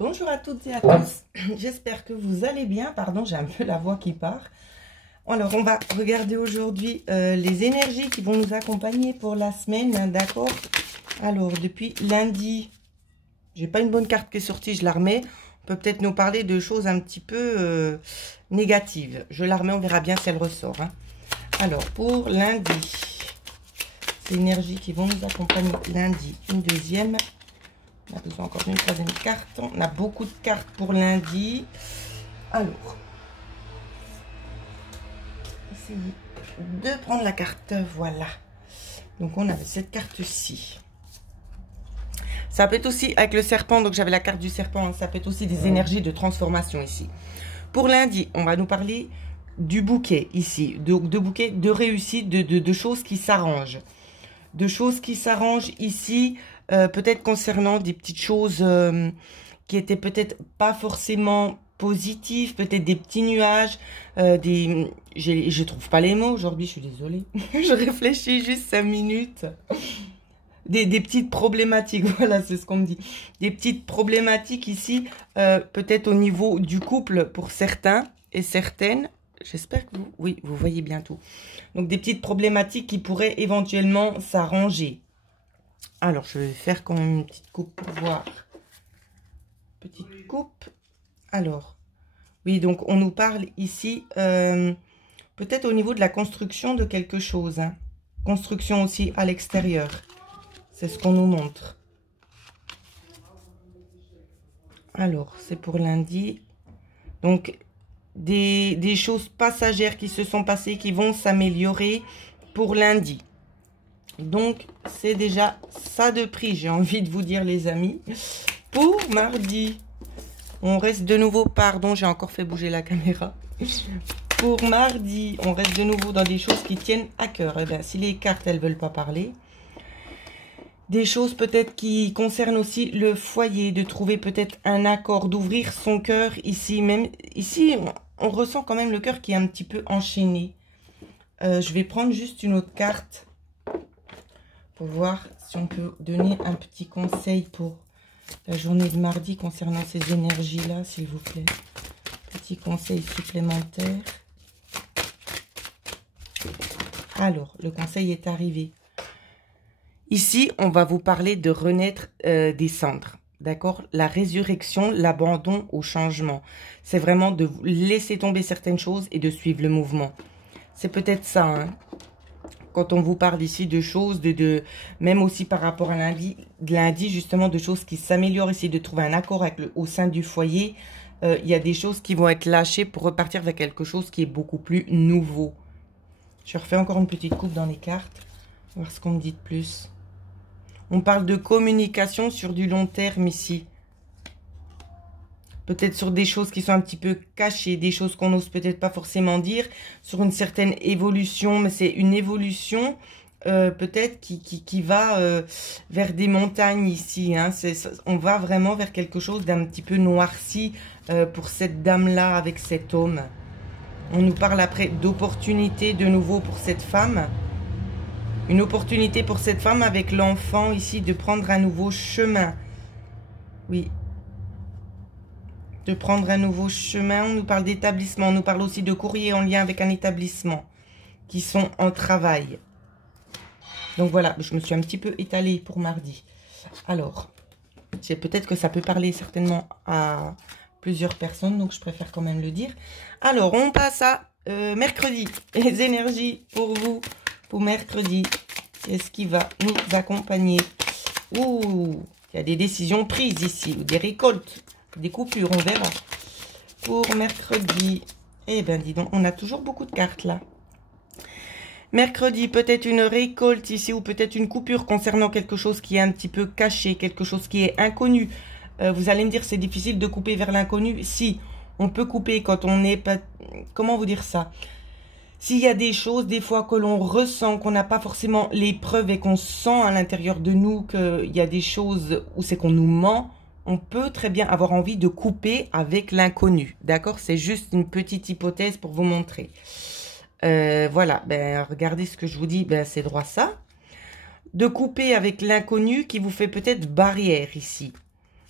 Bonjour à toutes et à tous, j'espère que vous allez bien. Pardon, j'ai un peu la voix qui part. Alors, on va regarder aujourd'hui les énergies qui vont nous accompagner pour la semaine, hein, d'accord? Alors, depuis lundi, j'ai pas une bonne carte qui est sortie, je la remets. On peut peut-être nous parler de choses un petit peu négatives. Je la remets, on verra bien si elle ressort, hein. Alors, pour lundi, les énergies qui vont nous accompagner lundi, une deuxième. On a besoin encore d'une troisième carte. On a beaucoup de cartes pour lundi. Alors, essayez de prendre la carte. Voilà. Donc, on a cette carte-ci. Ça peut être aussi avec le serpent. Donc, j'avais la carte du serpent. Hein, ça peut être aussi des énergies de transformation ici. Pour lundi, on va nous parler du bouquet ici. De bouquet, de réussite, de choses qui s'arrangent. De choses qui s'arrangent ici. Peut-être concernant des petites choses qui étaient peut-être pas forcément positives, peut-être des petits nuages, je trouve pas les mots aujourd'hui, je suis désolée. Je réfléchis juste 5 minutes. Des petites problématiques, voilà, c'est ce qu'on me dit. Des petites problématiques ici, peut-être au niveau du couple pour certains et certaines. J'espère que vous voyez bien tout. Donc des petites problématiques qui pourraient éventuellement s'arranger. Alors, je vais faire quand même une petite coupe pour voir. Petite coupe. Alors, oui, donc on nous parle ici, peut-être au niveau de la construction de quelque chose. Hein. Construction aussi à l'extérieur. C'est ce qu'on nous montre. Alors, c'est pour lundi. Donc, des choses passagères qui se sont passées, qui vont s'améliorer pour lundi. Donc, c'est déjà ça de prix, j'ai envie de vous dire, les amis. Pour mardi, on reste de nouveau, pardon, j'ai encore fait bouger la caméra. Pour mardi, on reste de nouveau dans des choses qui tiennent à cœur. Eh bien, si les cartes, elles ne veulent pas parler. Des choses peut-être qui concernent aussi le foyer, de trouver peut-être un accord, d'ouvrir son cœur ici. Même ici, on ressent quand même le cœur qui est un petit peu enchaîné. Je vais prendre juste une autre carte. Pour voir si on peut donner un petit conseil pour la journée de mardi concernant ces énergies-là, s'il vous plaît. Petit conseil supplémentaire. Alors, le conseil est arrivé. Ici, on va vous parler de renaître des cendres. D'accord? La résurrection, l'abandon au changement. C'est vraiment de laisser tomber certaines choses et de suivre le mouvement. C'est peut-être ça, hein? Quand on vous parle ici de choses, même aussi par rapport à lundi, justement, de choses qui s'améliorent ici, de trouver un accord avec au sein du foyer, il y a des choses qui vont être lâchées pour repartir vers quelque chose qui est beaucoup plus nouveau. Je refais encore une petite coupe dans les cartes, voir ce qu'on me dit de plus. On parle de communication sur du long terme ici. Peut-être sur des choses qui sont un petit peu cachées, des choses qu'on n'ose peut-être pas forcément dire, sur une certaine évolution, mais c'est une évolution peut-être qui va vers des montagnes ici. Hein. On va vraiment vers quelque chose d'un petit peu noirci pour cette dame-là avec cet homme. On nous parle après d'opportunité de nouveau pour cette femme. Une opportunité pour cette femme avec l'enfant ici de prendre un nouveau chemin. Oui. De prendre un nouveau chemin. On nous parle d'établissement. On nous parle aussi de courrier en lien avec un établissement qui sont en travail. Donc voilà, je me suis un petit peu étalée pour mardi. Alors, peut-être que ça peut parler certainement à plusieurs personnes, donc je préfère quand même le dire. Alors, on passe à mercredi. Les énergies pour vous, pour mercredi. Qu'est-ce qui va nous accompagner? Ouh, il y a des décisions prises ici, ou des récoltes. Des coupures, on verra. Pour mercredi, eh bien, dis donc, on a toujours beaucoup de cartes là. Mercredi, peut-être une récolte ici ou peut-être une coupure concernant quelque chose qui est un petit peu caché, quelque chose qui est inconnu. Vous allez me dire, c'est difficile de couper vers l'inconnu. Si, on peut couper quand on n'est pas... Comment vous dire ça? S'il y a des choses, des fois, que l'on ressent, qu'on n'a pas forcément les preuves et qu'on sent à l'intérieur de nous qu'il y a des choses où c'est qu'on nous ment, on peut très bien avoir envie de couper avec l'inconnu. D'accord? C'est juste une petite hypothèse pour vous montrer. Voilà. Ben, regardez ce que je vous dis. Ben, c'est droit ça. De couper avec l'inconnu qui vous fait peut-être barrière ici.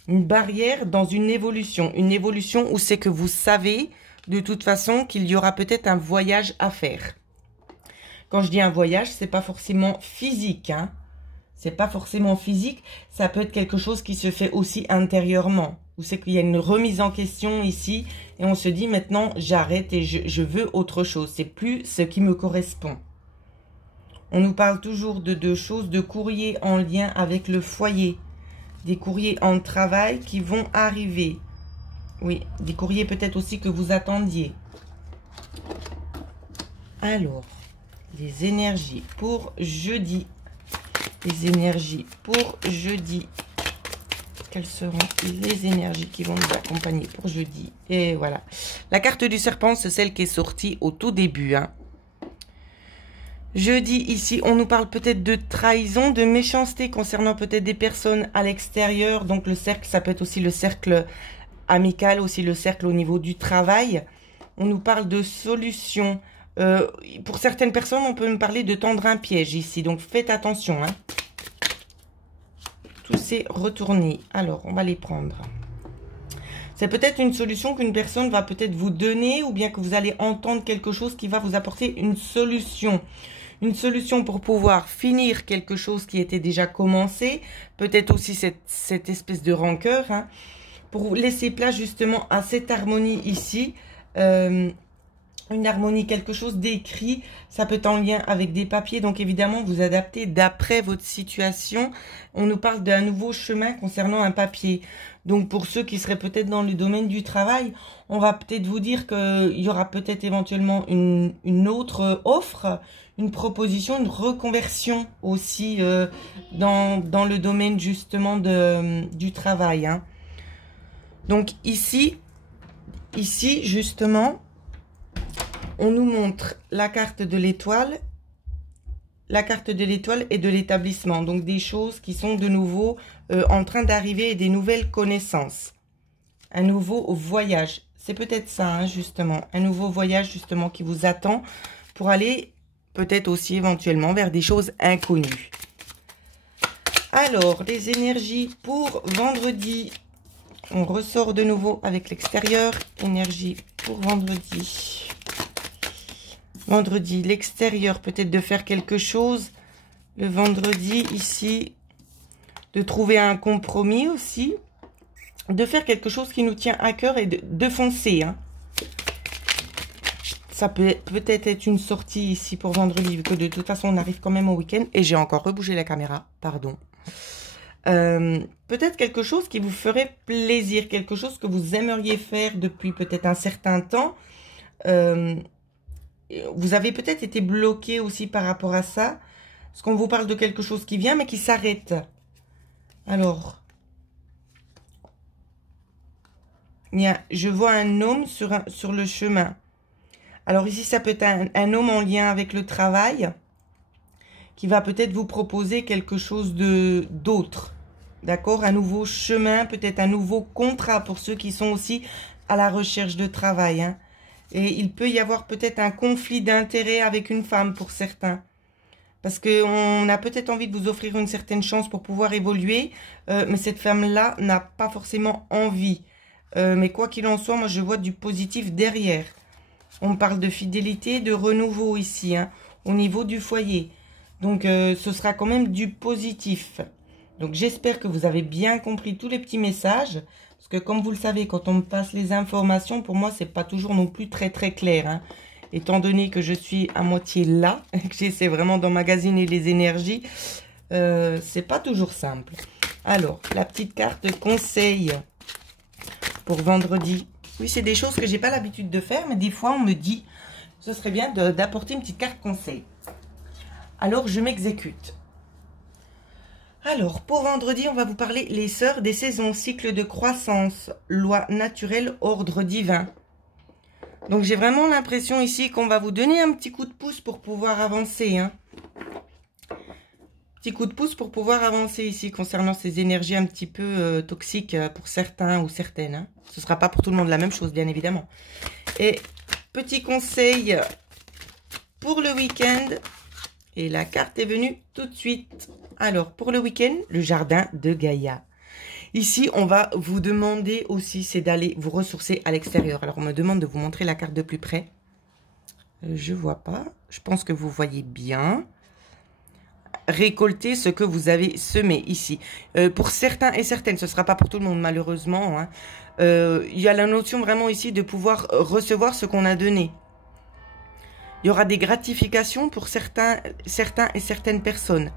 Une barrière dans une évolution. Une évolution où c'est que vous savez de toute façon qu'il y aura peut-être un voyage à faire. Quand je dis un voyage, c'est pas forcément physique, hein. C'est pas forcément physique, ça peut être quelque chose qui se fait aussi intérieurement. Où c'est qu'il y a une remise en question ici et on se dit maintenant j'arrête et je veux autre chose. C'est plus ce qui me correspond. On nous parle toujours de deux choses, de courriers en lien avec le foyer. Des courriers en travail qui vont arriver. Oui, des courriers peut-être aussi que vous attendiez. Alors, les énergies pour jeudi. Les énergies pour jeudi. Quelles seront les énergies qui vont nous accompagner pour jeudi? Et voilà. La carte du serpent, c'est celle qui est sortie au tout début. Hein. Jeudi, ici, on nous parle peut-être de trahison, de méchanceté concernant peut-être des personnes à l'extérieur. Donc, le cercle, ça peut être aussi le cercle amical, aussi le cercle au niveau du travail. On nous parle de solutions. Pour certaines personnes, on peut me parler de tendre un piège ici. Donc, faites attention. Hein. Tout s'est retourné. Alors, on va les prendre. C'est peut-être une solution qu'une personne va peut-être vous donner ou bien que vous allez entendre quelque chose qui va vous apporter une solution. Une solution pour pouvoir finir quelque chose qui était déjà commencé. Peut-être aussi cette espèce de rancœur. Hein, pour laisser place justement à cette harmonie ici. Une harmonie, quelque chose d'écrit, ça peut être en lien avec des papiers, donc évidemment vous adaptez d'après votre situation. On nous parle d'un nouveau chemin concernant un papier. Donc pour ceux qui seraient peut-être dans le domaine du travail, on va peut-être vous dire qu'il y aura peut-être éventuellement une autre offre, une proposition, une reconversion aussi dans le domaine justement du travail. Hein. Donc ici justement, on nous montre la carte de l'étoile et de l'établissement. Donc, des choses qui sont de nouveau en train d'arriver et des nouvelles connaissances. Un nouveau voyage. C'est peut-être ça, hein, justement. Un nouveau voyage, justement, qui vous attend pour aller peut-être aussi éventuellement vers des choses inconnues. Alors, les énergies pour vendredi. On ressort de nouveau avec l'extérieur. Énergie pour vendredi. Vendredi, l'extérieur, peut-être de faire quelque chose. Le vendredi, ici, de trouver un compromis aussi. De faire quelque chose qui nous tient à cœur et de foncer. Hein. Ça peut peut-être être une sortie ici pour vendredi, vu que de toute façon, on arrive quand même au week-end. Et j'ai encore rebougé la caméra, pardon. Peut-être quelque chose qui vous ferait plaisir. Quelque chose que vous aimeriez faire depuis peut-être un certain temps. Vous avez peut-être été bloqué aussi par rapport à ça. Parce qu'on vous parle de quelque chose qui vient, mais qui s'arrête. Alors, je vois un homme sur le chemin. Alors ici, ça peut être un homme en lien avec le travail. Qui va peut-être vous proposer quelque chose d'autre. D'accord? Un nouveau chemin, peut-être un nouveau contrat pour ceux qui sont aussi à la recherche de travail. Hein. Et il peut y avoir peut-être un conflit d'intérêt avec une femme pour certains. Parce qu'on a peut-être envie de vous offrir une certaine chance pour pouvoir évoluer. Mais cette femme-là n'a pas forcément envie. Mais quoi qu'il en soit, moi je vois du positif derrière. On parle de fidélité, de renouveau ici. Hein, au niveau du foyer. Donc ce sera quand même du positif. Donc j'espère que vous avez bien compris tous les petits messages. Parce que comme vous le savez, quand on me passe les informations, pour moi, c'est pas toujours non plus très très clair. Hein. Étant donné que je suis à moitié là, et que j'essaie vraiment d'emmagasiner les énergies, c'est pas toujours simple. Alors, la petite carte conseil pour vendredi. Oui, c'est des choses que j'ai pas l'habitude de faire, mais des fois, on me dit, ce serait bien d'apporter une petite carte conseil. Alors, je m'exécute. Alors, pour vendredi, on va vous parler les sœurs des saisons, cycle de croissance, loi naturelle, ordre divin. Donc, j'ai vraiment l'impression ici qu'on va vous donner un petit coup de pouce pour pouvoir avancer. Hein. Petit coup de pouce pour pouvoir avancer ici concernant ces énergies un petit peu toxiques pour certains ou certaines. Hein. Ce ne sera pas pour tout le monde la même chose, bien évidemment. Et petit conseil pour le week-end. Et la carte est venue tout de suite. Alors, pour le week-end, le jardin de Gaïa. Ici, on va vous demander aussi, c'est d'aller vous ressourcer à l'extérieur. Alors, on me demande de vous montrer la carte de plus près. Je vois pas. Je pense que vous voyez bien. Récolter ce que vous avez semé ici. Pour certains et certaines, ce ne sera pas pour tout le monde malheureusement. Hein. Il y a la notion vraiment ici de pouvoir recevoir ce qu'on a donné. Il y aura des gratifications pour certains et certaines personnes.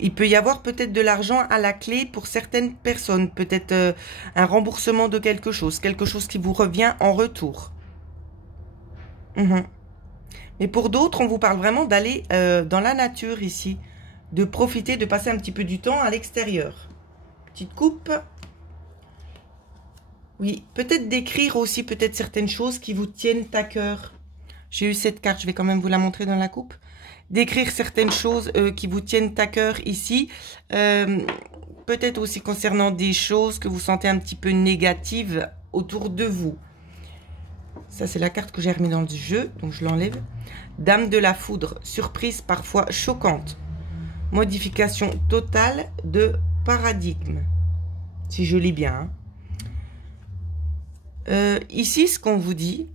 Il peut y avoir peut-être de l'argent à la clé pour certaines personnes. Peut-être un remboursement de quelque chose qui vous revient en retour. Mais pour d'autres, on vous parle vraiment d'aller dans la nature ici. De profiter, de passer un petit peu du temps à l'extérieur. Petite coupe. Oui, peut-être d'écrire aussi peut-être certaines choses qui vous tiennent à cœur. J'ai eu cette carte, je vais quand même vous la montrer dans la coupe. D'écrire certaines choses qui vous tiennent à cœur ici. Peut-être aussi concernant des choses que vous sentez un petit peu négatives autour de vous. Ça, c'est la carte que j'ai remis dans le jeu, donc je l'enlève. Dame de la foudre, surprise parfois choquante. Modification totale de paradigme. Si je lis bien. Hein. Ici, ce qu'on vous dit,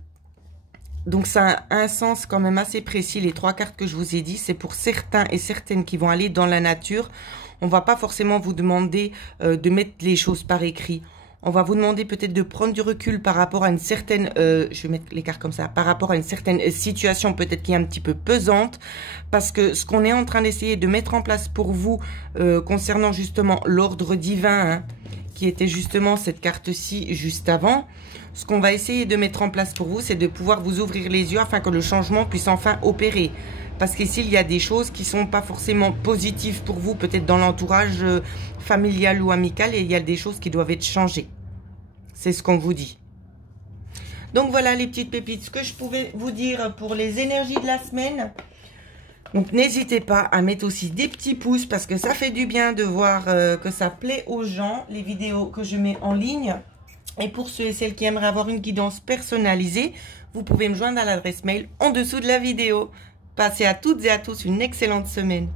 donc ça a un sens quand même assez précis. Les 3 cartes que je vous ai dit, c'est pour certains et certaines qui vont aller dans la nature. On ne va pas forcément vous demander de mettre les choses par écrit. On va vous demander peut-être de prendre du recul par rapport à une certaine, je vais mettre les cartes comme ça, par rapport à une certaine situation peut-être qui est un petit peu pesante, parce que ce qu'on est en train d'essayer de mettre en place pour vous concernant justement l'ordre divin, hein, qui était justement cette carte-ci juste avant, ce qu'on va essayer de mettre en place pour vous, c'est de pouvoir vous ouvrir les yeux afin que le changement puisse enfin opérer. Parce qu'ici, il y a des choses qui ne sont pas forcément positives pour vous, peut-être dans l'entourage familial ou amical, et il y a des choses qui doivent être changées. C'est ce qu'on vous dit. Donc voilà les petites pépites, ce que je pouvais vous dire pour les énergies de la semaine. Donc n'hésitez pas à mettre aussi des petits pouces parce que ça fait du bien de voir que ça plaît aux gens, les vidéos que je mets en ligne. Et pour ceux et celles qui aimeraient avoir une guidance personnalisée, vous pouvez me joindre à l'adresse mail en dessous de la vidéo. Passez à toutes et à tous une excellente semaine.